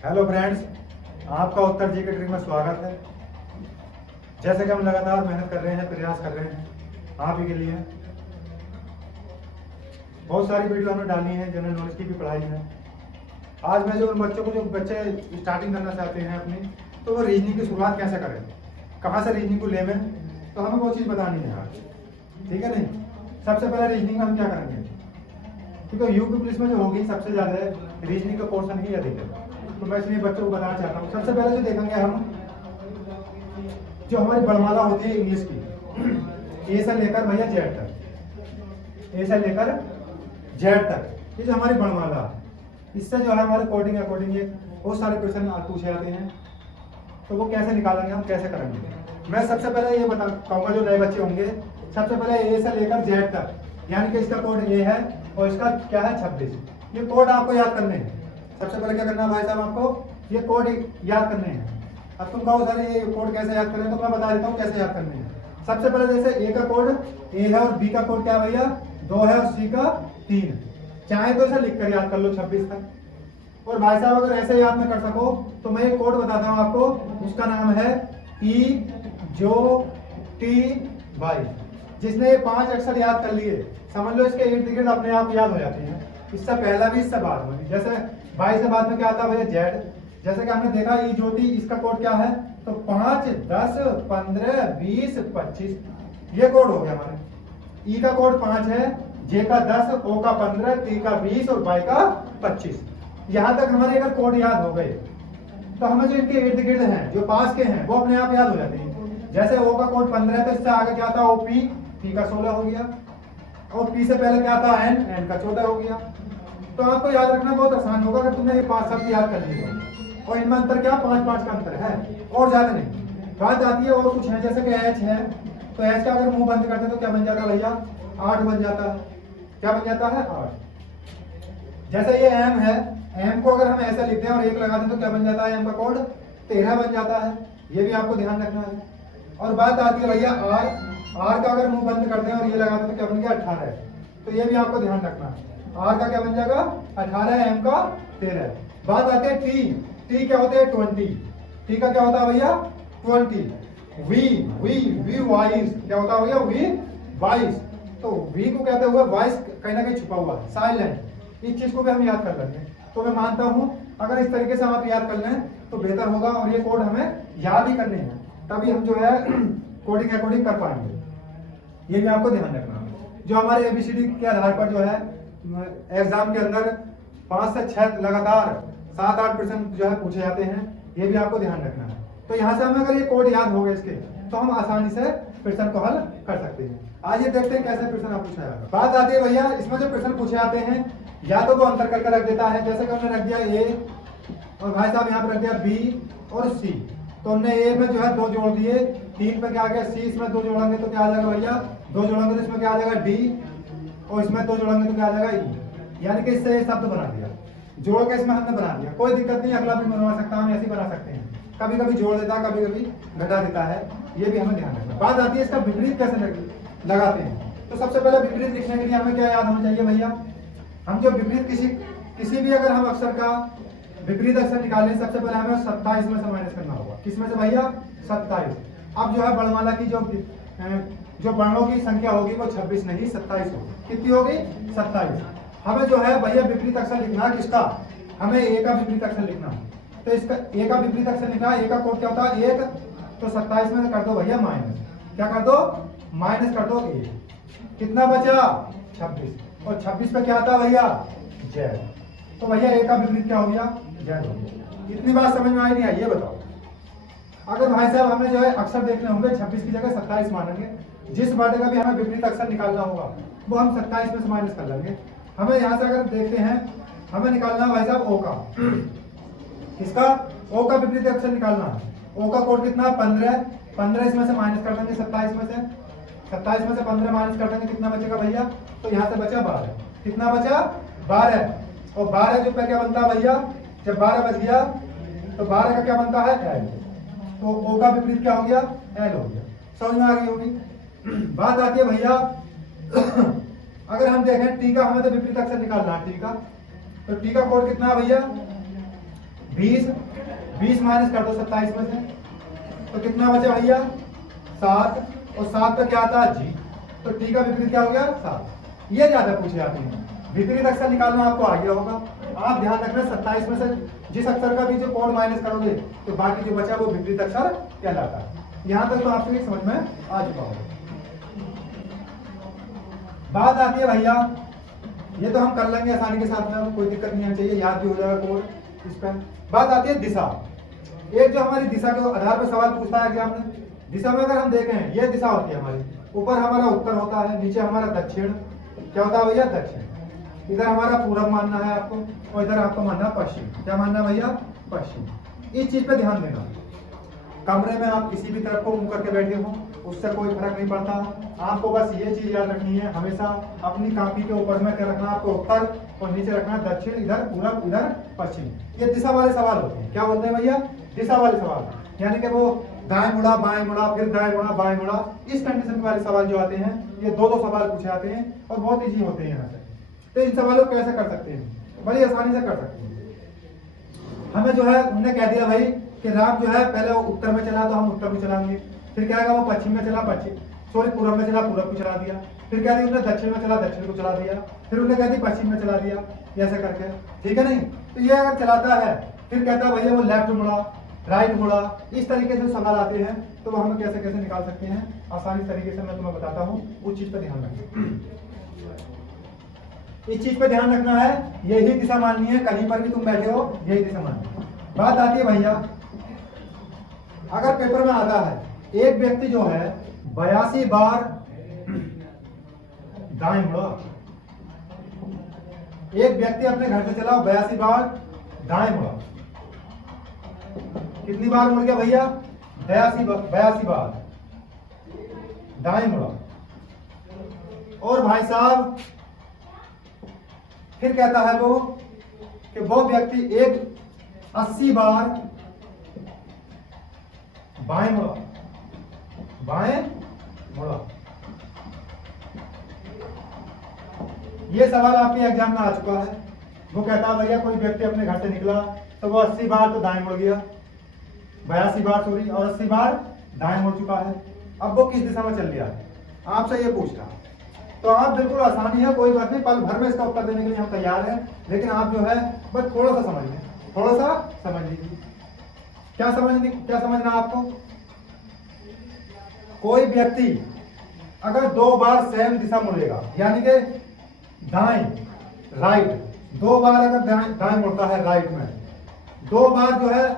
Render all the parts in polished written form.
Hello friends, आपका उत्तर जी के trick में स्वागत है। जैसे कि हम लगातार मेहनत कर रहे हैं, प्रयास कर रहे हैं आप ही के लिए। बहुत सारी वीडियो हमने डाली हैं, जनरल नॉलेज की भी पढ़ाई है। आज मैं जो उन बच्चों को, जो बच्चे स्टार्टिंग करना चाहते हैं अपनी, तो वो रीजनिंग की शुरुआत कैसे करें, कहाँ से रीजनिंग को लेवें, तो हमें वो चीज़ बतानी है आज, ठीक है नहीं। सबसे पहले रीजनिंग में हम क्या करेंगे, क्योंकि यूपी पुलिस में जो होगी सबसे ज़्यादा रीजनिंग का पोर्शन ही अधिक है, तो मैं इसलिए बच्चों को बताना चाहता हूँ। सबसे पहले जो देखेंगे हम, जो हमारी वर्णमाला होती है इंग्लिश की, ए से लेकर भैया जेड तक, ए से लेकर जेड तक, ये जो हमारी वर्णमाला, इससे जो है हमारे कोडिंग अकॉर्डिंग बहुत सारे क्वेश्चन पूछे जाते हैं। तो वो कैसे निकालेंगे, हम कैसे करेंगे। मैं सबसे पहले ये बता कहूँगा, जो नए बच्चे होंगे, सबसे पहले ए से लेकर जेड तक, यानी कि इसका कोड ए है और इसका क्या है 26। ये कोड आपको याद करने हैं। सबसे पहले क्या करना है भाई साहब, आपको ये कोड याद करने हैं। अब तुम कहो सर ये कोड कैसे याद करें, तो मैं बता देता हूँ कैसे याद करने हैं। सबसे पहले जैसे ए का कोड ए है और बी का कोड क्या है भैया 2 है और सी का 3। चाहे तो इसे लिख कर याद कर लो 26 तक। और भाई साहब अगर ऐसे याद न कर सको तो मैं एक कोड बताता हूँ आपको, उसका नाम है ई जो टी वाई। जिसने ये 5 अक्षर याद कर लिए, समझ लो इसके इर्द गिर्द अपने आप याद हो जाती है। इससे पहला भी, इससे बाद में भी। जैसे 22 से बाद में क्या आता है भैया जेड। जैसे कि हमने देखा ई ज्योति, इसका कोड क्या है, तो 5, 10, 15, 20, 25, ये कोड हो गया हमारे। ई का कोड 5 है, जे का 10, ओ का 15, टी का 20 और वाई का 25। यहाँ तक हमारे अगर कोड याद हो गए तो हमें जो इनके इर्द गिर्द हैं, जो पास के हैं, वो अपने आप याद हो जाते हैं। जैसे ओ का कोड 15 है तो इससे आगे क्या था ओपी, पी का 16 हो गया, और पी से पहले क्या था एन, एन का 14 हो गया। तो आपको याद रखना बहुत आसान होगा अगर तुमने ये 5 शब्द याद कर लिए। और इनमें अंतर क्या 5-5 का अंतर है, और ज्यादा नहीं। बात आती है और कुछ है, जैसे कि एच है, तो एच का अगर मुंह बंद करते तो क्या बन जाता है भैया 8 बन जाता है। क्या बन जाता है 8। जैसे ये एम है, एम को अगर हम ऐसा लिखते हैं और 1 लगा दें तो क्या बन जाता है, एम का कोड 13 बन जाता है। ये भी आपको ध्यान रखना है। और बात आती है भैया आर, आर का अगर मुंह बंद करते हैं और ये लगाते हैं तो क्या बन गया 18। तो ये भी आपको ध्यान रखना है। आर का क्या बन जाएगा 18, एम का 13। बात आती है टी, टी क्या होते हैं 20। टी का क्या होता है भैया 20। वी, वी वी वाइस क्या होता है भैया वी वाइस। तो वी को कहते हुए वाइस कहीं ना कहीं छुपा हुआ है, साइलेंट। इस चीज को भी हम याद कर लेंगे। तो मैं मानता हूं अगर इस तरीके से आप याद कर लें तो बेहतर होगा, और ये कोड हमें याद ही करने हैं, तभी हम जो है कोडिंग अकॉर्डिंग कर पाएंगे। ये भी आपको ध्यान रखना है। जो हमारे एबीसीडी के आधार पर जो है एग्जाम के अंदर 5 से 6 लगातार 7-8% जो है पूछे जाते हैं, ये भी आपको ध्यान रखना है। तो यहाँ से हमें अगर ये कोड याद हो गए इसके, तो हम आसानी से प्रश्न को हल कर सकते हैं। आइए देखते हैं कैसे प्रश्न आप पूछा जाएगा। बात आती है भैया, इसमें जो प्रश्न पूछे जाते हैं या तो वो अंतर करके रख देता है, जैसे कि हमने रख दिया ए और भाई साहब यहाँ पर रख दिया बी और सी। तो हमने ए में जो है 2 जोड़ दिए, 3 पे क्या आ गया सी, इसमें 2 जोड़ेंगे तो क्या आ जाएगा भैया 2 जोड़ेंगे तो इसमें क्या आ जाएगा डी, और इसमें 2 जोड़ेंगे तो क्या आ जाएगा ई। यानी कि इससे शब्द बना दिया, जोड़ के इसमें हमने बना दिया। कोई दिक्कत नहीं, अगला भी बनवा सकता, हम ऐसे ही बना सकते हैं। कभी कभी जोड़ देता है, कभी कभी घटा देता है, ये भी हमें ध्यान रखना। बात आती है इसका विपरीत कैसे लगाते हैं। तो सबसे पहले विपरीत लिखने के लिए हमें क्या याद होना चाहिए भैया, हम जो विपरीत किसी भी अगर हम अक्षर का विपरीत अक्षर निकालें, सबसे पहले हमें 27 में से माइनस करना होगा। किसमें से भैया 27। अब जो है वर्णमाला की जो वर्णों की संख्या होगी वो 26 नहीं 27 होगी। कितनी होगी 27। हमें जो है भैया विपरीत अक्षर लिखना है, किसका, हमें ए का विपरीत अक्षर लिखना है। तो इसका ए का विपरीत अक्षर लिखना है। ए का कोड क्या होता है 1, तो 27 में से कर दो भैया माइनस, क्या कर दो माइनस कर दो 1। कितना बचा 26, और 26 पे क्या आता है भैया जेड। तो भैया ए का विपरीत क्या हो गया जेड हो गया। इतनी बात समझ में आई नहीं आई, ये बताओ। अगर भाई साहब हमें जो है अक्षर देखने होंगे 26 की जगह 27 मानेंगे, जिस वर्ड का भी हमें विपरीत अक्षर निकालना होगा वो हम 27 में से माइनस कर लेंगे। हमें यहाँ से अगर देखते हैं, हमें निकालना है भाई साहब ओ का, इसका ओ का विपरीत अक्षर निकालना है। ओ का कोड कितना 15, 15 इसमें से माइनस कर देंगे 27 में से, 27 में से 15 माइनस कर देंगे, कितना बचेगा भैया, तो यहाँ से बचा 12। कितना बचा 12, और 12 जो पे क्या बनता है भैया, जब 12 बच गया तो 12 का क्या बनता है एल। तो ओ का विपरीत क्या हो गया एल हो गया। समझ में आ गई होगी। बात आती है भैया अगर हम देखें टी का, हमें तो विपरीत अक्षर निकालना है टी का। तो टी का कोड कितना है भैया 20, 20 माइनस कर दो 27 में से, तो कितना बचा भैया 7, और 7 पे क्या आता है जी, तो टी का विपरीत क्या हो गया 7। ये ज्यादा पूछे जाते हैं, विपरीत अक्षर निकालना आपको आ गया होगा। आप ध्यान रखना 27 में से जिस अक्षर का भी जो कोड माइनस करोगे तो बाकी जो बचा वो विपरीत अक्षर कहलाता है। यहाँ तक तो आपको ये समझ में आ चुका होगा। बात आती है भैया, ये तो हम कर लेंगे आसानी के साथ में, कोई दिक्कत नहीं आनी चाहिए, याद भी हो जाएगा कोड इस पर। बात आती है दिशा। एक जो हमारी दिशा के आधार पर सवाल पूछता है एग्जाम में, दिशा में अगर हम देखें ये दिशा होती है हमारी, ऊपर हमारा उत्तर होता है, नीचे हमारा दक्षिण, क्या होता है भैया दक्षिण। इधर हमारा पूरब मानना है आपको, और इधर आपको मानना है पश्चिम। क्या मानना है भैया पश्चिम। इस चीज पे ध्यान देना, कमरे में आप किसी भी तरफ को मुंह करके बैठे हो उससे कोई फर्क नहीं पड़ता। आपको बस ये चीज याद रखनी है, हमेशा अपनी कॉपी के ऊपर में क्या रखना, आपको उत्तर और नीचे रखना दक्षिण, इधर पूरब, इधर पश्चिम। ये दिशा वाले सवाल होते हैं। क्या बोलते हैं भैया दिशा वाले सवाल, यानी कि वो दाएं मुड़ा बाएं मुड़ा फिर दाएं मुड़ा बाएं मुड़ा, इस कंडीशन वाले सवाल जो आते हैं ये दो सवाल पूछे जाते हैं और बहुत इजी होते हैं यहाँ से। तो इन सवालों को कैसे कर सकते हैं, बड़ी आसानी से कर सकते हैं। हमें जो है उन्होंने कह दिया भाई कि राम जो है पहले वो उत्तर में चला तो हम उत्तर में चलाएंगे, फिर क्या है वो पश्चिम में चला पूरब में चला पूरब को चला दिया, फिर क्या उन्होंने दक्षिण में चला दक्षिण को चला दिया, फिर उन्होंने कह दी पश्चिम में चला दिया, ऐसे करके, ठीक है नहीं। तो ये अगर चलाता है फिर कहता है भैया वो लेफ्ट मुड़ा राइट मुड़ा, इस तरीके से सवाल आते हैं तो वो हम कैसे कैसे निकाल सकते हैं आसानी तरीके से मैं तुम्हें बताता हूँ। उस चीज पर ध्यान रखना, इस चीज पे ध्यान रखना है, यही दिशा माननी है, कहीं पर भी तुम बैठे हो यही दिशा माननी है। बात आती है भैया, अगर पेपर में आता है एक व्यक्ति जो है 82 बार दाएं मुड़ा, एक व्यक्ति अपने घर से चला 82 बार दाएं मुड़ा, कितनी बार मुड़ गया भैया 82 बार दाएं मुड़ा। और भाई साहब फिर कहता है वो कि वो व्यक्ति एक 80 बार बाएं मुड़ा, बाएं मुड़ा। ये सवाल आपके एग्जाम में आ चुका है। वो कहता है भैया कोई व्यक्ति अपने घर से निकला तो वो 80 बार तो दाएं मुड़ गया, 82 बार सॉरी, और 80 बार दाएं मुड़ चुका है। अब वो किस दिशा में चल लिया है आपसे ये पूछ रहा है। तो आप बिल्कुल आसानी है, कोई बात नहीं, पल भर में इसका उत्तर देने के लिए हम तैयार हैं, लेकिन आप जो है बस थोड़ा सा समझ लें, थोड़ा सा समझ लीजिए। क्या समझना आपको, कोई व्यक्ति अगर 2 बार सेम दिशा मुड़ेगा, यानी कि दाएं राइट, 2 बार अगर दाएं मुड़ता है राइट में, 2 बार जो है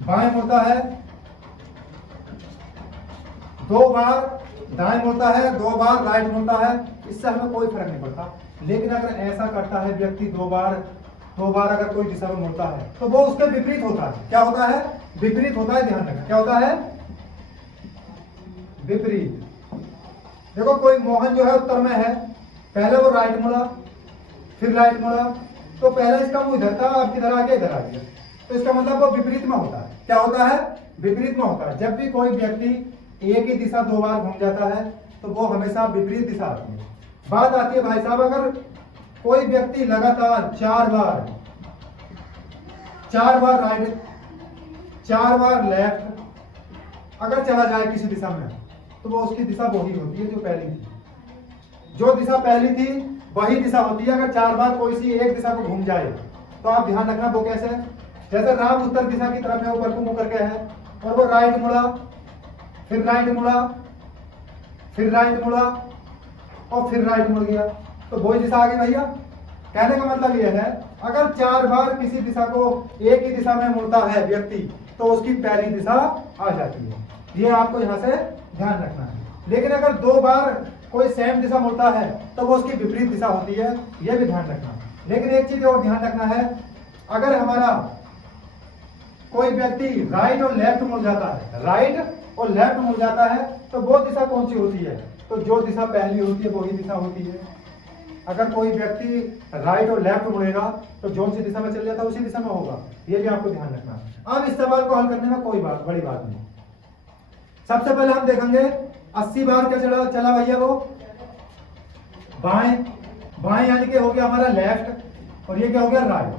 बाएं मुड़ता है, 2 बार दाएं मुड़ता है, 2 बार राइट मुड़ता है, इससे हमें कोई फर्क नहीं पड़ता। लेकिन अगर ऐसा करता है व्यक्ति 2 बार अगर कोई दिशा में मुड़ता है तो वो उसके विपरीत होता है। क्या होता है विपरीत होता है, ध्यान रखना क्या होता है विपरीत। देखो कोई मोहन जो है उत्तर में है, पहले वो राइट मुड़ा फिर राइट मुड़ा, तो पहले इसका मुंह इधर था अब किधर आ गया इधर आ गया, तो इसका मतलब वो विपरीत में होता है। क्या होता है विपरीत में होता है। जब भी कोई व्यक्ति एक ही दिशा 2 बार घूम जाता है तो वो हमेशा विपरीत दिशा आती है। बात आती है भाई साहब, अगर कोई व्यक्ति लगातार 4 बार राइट 4 बार लेफ्ट अगर चला जाए किसी दिशा में, तो वो उसकी दिशा वही होती है जो पहली थी। जो दिशा पहली थी वही दिशा होती है। अगर 4 बार कोई सी एक दिशा को घूम जाए तो आप ध्यान रखना वो कैसे, जैसे राम उत्तर दिशा की तरफ है, ऊपर को मुंह करके है, और वो राइट मुड़ा फिर राइट मुड़ा फिर राइट मुड़ा और फिर राइट मुड़ गया, तो वही दिशा आ गई भैया। कहने का मतलब यह है अगर 4 बार किसी दिशा को एक ही दिशा में मुड़ता है व्यक्ति तो उसकी पहली दिशा आ जाती है। ये आपको यहाँ से ध्यान रखना है। लेकिन अगर 2 बार कोई सेम दिशा मुड़ता है तो वो उसकी विपरीत दिशा होती है, ये भी ध्यान रखना। लेकिन एक चीज और ध्यान रखना है, अगर हमारा कोई व्यक्ति राइट और लेफ्ट मुड़ जाता है, राइट और लेफ्ट मुड़ जाता है, तो वो दिशा कौन सी होती है, तो जो दिशा पहली होती है वही दिशा होती है। अगर कोई व्यक्ति राइट और लेफ्ट मुड़ेगा तो जो सी दिशा में चल जाता है उसी दिशा में होगा, ये भी आपको ध्यान रखना। अब इस सवाल को हल करने में कोई बड़ी बात नहीं। सबसे पहले हम देखेंगे 80 बार क्या चला भैया, वो बाएं यानी कि हो गया हमारा लेफ्ट, और ये क्या हो गया राइट।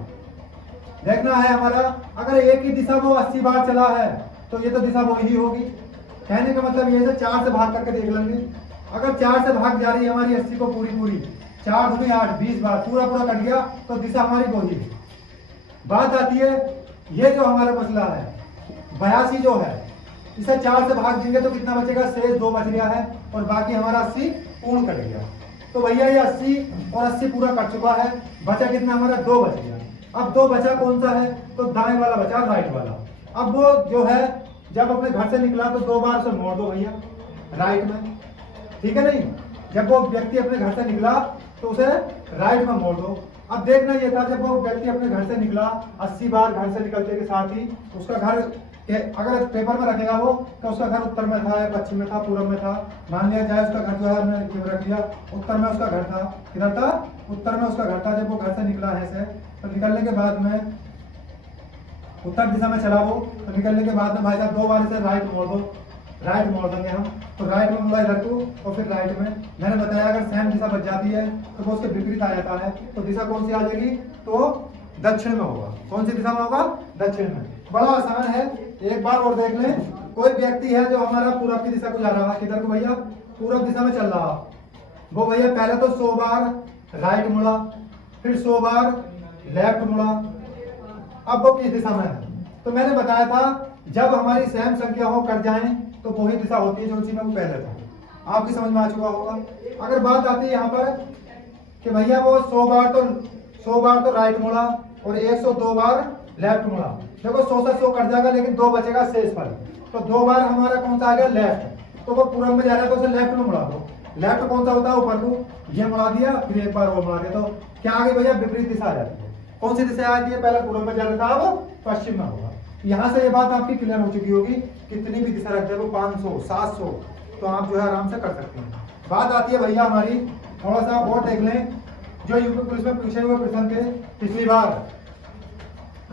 देखना है हमारा, अगर एक ही दिशा वो 80 बार चला है तो ये तो दिशा वही होगी। कहने का मतलब ये है 4 से भाग करके देख लेंगे। अगर 4 से भाग जा रही है हमारी 80 को पूरी 4 दूनी 8 20 बार पूरा कट गया तो दिशा हमारी वही है। बात आती है ये जो हमारा मसला है 82 जो है, इसे 4 से भाग देंगे तो कितना बचेगा, शेष 2 बच गया है और बाकी हमारा 80 पूर्ण कट गया। तो भैया ये 80 और 80 पूरा कट चुका है, बचा कितना हमारा 2 बच गया। अब 2 बचा कौन सा है, तो दाएं वाला बचा, राइट वाला। अब वो जो है जब अपने घर से निकला तो 2 बार उसे मोड़ दो भैया राइट में, ठीक है नहीं। जब वो व्यक्ति अपने घर से निकला तो उसे राइट में मोड़ दो। अब देखना ये था जब वो व्यक्ति अपने घर से निकला 80 बार घर से निकलने के साथ ही उसका घर अगर पेपर में रखेगा वो तो उसका घर उत्तर में था या पश्चिम में था, पूर्व में था। मान लिया जाए उसका घर जो है हमने रख लिया उत्तर में, उसका घर था किधर था, उत्तर में उसका घर था। जब वो घर से निकला है से तो निकलने के बाद में उत्तर दिशा में चला वो, तो निकलने के बाद में भाई साहब 2 बार इसे राइट मोड़ दो, राइट मोड़ देंगे हम। तो राइट में मुड़ा इधर को और फिर राइट में। मैंने बताया अगर सेम दिशा बच जाती है तो वो उसके विपरीत आ जाता है। तो दिशा कौन सी आ जाएगी, तो दक्षिण में होगा। कौन सी दिशा में होगा, दक्षिण में। बड़ा आसान है, एक बार और देख लें। कोई व्यक्ति है जो हमारा पूरब की दिशा को जा रहा है, किधर को भैया, पूरब दिशा में चल रहा, वो भैया पहले तो 100 बार राइट मुड़ा, फिर 100 बार लेफ्ट मुड़ा। अब वो किस दिशा में है, तो मैंने बताया था जब हमारी सेम संख्या हो कट जाए तो वही दिशा होती है जो उसी में वो पहले था। आपकी समझ में आ चुका होगा। अगर बात आती है यहाँ पर कि भैया वो 100 बार तो राइट मुड़ा और 102 बार लेफ्ट मुड़ा। देखो 100 से 100 कट जाएगा लेकिन 2 बचेगा शेष पर। तो 2 बार हमारा कौन सा आ गया, लेफ्ट। तो वो पूरब में जा रहा है तो उसे लेफ्ट में मुड़ा दो। लेफ्ट कौन सा होता है, ऊपर को, ये मुड़ा दिया फिर एक बार वो मुड़ा दिया। तो क्या आ गई भैया, विपरीत दिशा आ जाती है। कौन सी दिशा आती है, पहले पूर्व में जा रहा था अब पश्चिम में होगा। यहाँ से ये बात आपकी क्लियर हो चुकी होगी। कितनी भी दिशा रखते हो 500 700 तो आप जो है आराम से कर सकते हैं। बात आती है भैया हमारी, थोड़ा सा और देख लें जो यूपी पुलिस में पूछे हुए प्रश्न थे पिछली बार।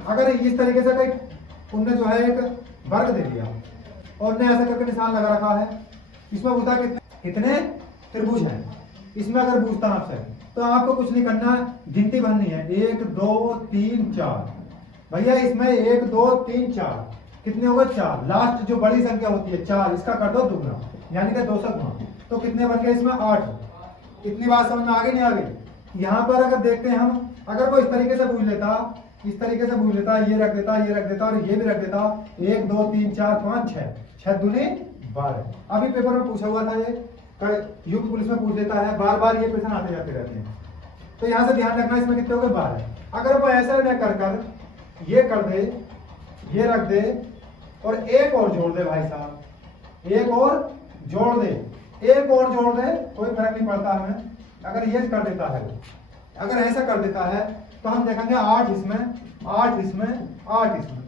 अगर इस तरीके से कोई उनने जो है एक वर्ग दे दिया और ने ऐसा करके निशान लगा रखा है, इसमें पूछा कितने त्रिभुज हैं। इसमें अगर पूछता आपसे तो आपको कुछ नहीं करना, गिनती भरनी है 1 2 3 4। भैया इसमें 1 2 3 4 कितने हो गए, 4। लास्ट जो बड़ी संख्या होती है 4, इसका कर दो दुगना यानी कि 2 से गुना, तो कितने बन गए इसमें 8। इतनी बात समझ में आ गई नहीं आ गई। यहाँ पर अगर देखते हैं हम, अगर वो इस तरीके से पूछ लेता, इस तरीके से पूछ लेता, ये रख देता, ये रख देता और ये भी रख देता 1 2 3 4 5 6, 6 दूनी 12। अभी पेपर में पूछा हुआ था, ये यूपी पुलिस में पूछ लेता है, बार बार ये प्रश्न आते जाते रहते हैं। तो यहाँ से ध्यान रखना इसमें कितने हो गए 12। अगर वो ऐसा न कर ये कर दे, ये रख दे और एक और जोड़ दे भाई साहब, एक और जोड़ दे, एक और जोड़ दे, कोई फर्क नहीं पड़ता हमें। अगर ये कर देता है, अगर ऐसा कर देता है तो हम देखेंगे 8 इसमें 8 इसमें 8 इसमें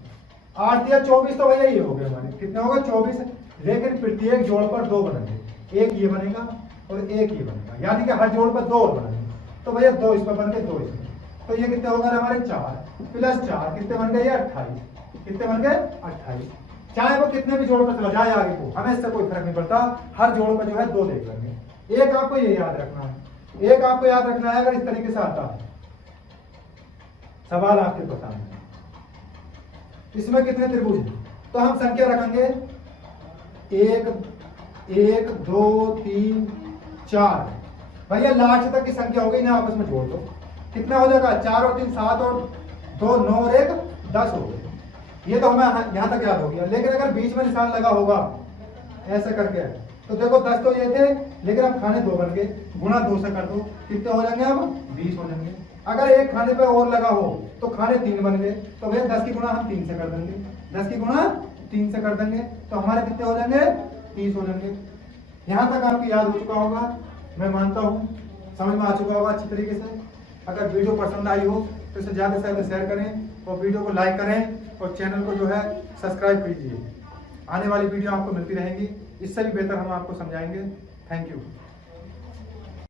8 या 24 तो भैया ये हो गए हमारे, कितने हो गए 24। लेकिन प्रत्येक जोड़ पर 2 बनेंगे, एक ये बनेगा और एक ये बनेगा, यानी कि हर जोड़ पर 2 और बनेंगे। तो भैया 2 इसमें बन गए, 2 इसमें, तो ये कितने हो गए हमारे 4 प्लस 4 कितने बन गए, ये 28। कितने बन गए 28। चाहे वो कितने भी जोड़ पर चला जाए आगे को, हमें इससे कोई फर्क नहीं पड़ता, हर जोड़ पर जो है 2 देख लेंगे। एक आपको ये याद रखना है, एक आपको याद रखना है, अगर इस तरीके से आता है सवाल आपके सामने, इसमें कितने त्रिभुज हैं, तो हम संख्या रखेंगे 1 1 2 3 4। भैया लास्ट तक की संख्या हो गई ना, आपस में जोड़ दो, कितना हो जाएगा 4 और 3 7 और 2 9 और 1 10 हो गए। ये तो हमें यहाँ तक याद हो गया। लेकिन अगर बीच में निशान लगा होगा ऐसे करके, तो देखो 10 तो ये थे, लेकिन अब खाने 2 बन गए, गुणा 2 से कर दो, कितने हो जाएंगे अब 20 हो जाएंगे। अगर एक खाने पे और लगा हो तो खाने 3 बन गए, तो भैया 10 की गुणा हम 3 से कर देंगे, 10 की गुणा 3 से कर देंगे, तो हमारे कितने हो जाएंगे 30 हो जाएंगे। यहाँ तक आपको याद हो चुका होगा, मैं मानता हूँ समझ में आ चुका होगा अच्छी तरीके से। अगर वीडियो पसंद आई हो तो इसे ज़्यादा से ज़्यादा शेयर करें और वीडियो को लाइक करें और चैनल को जो है सब्सक्राइब कीजिए। आने वाली वीडियो आपको मिलती रहेंगी, इससे भी बेहतर हम आपको समझाएंगे। Thank you.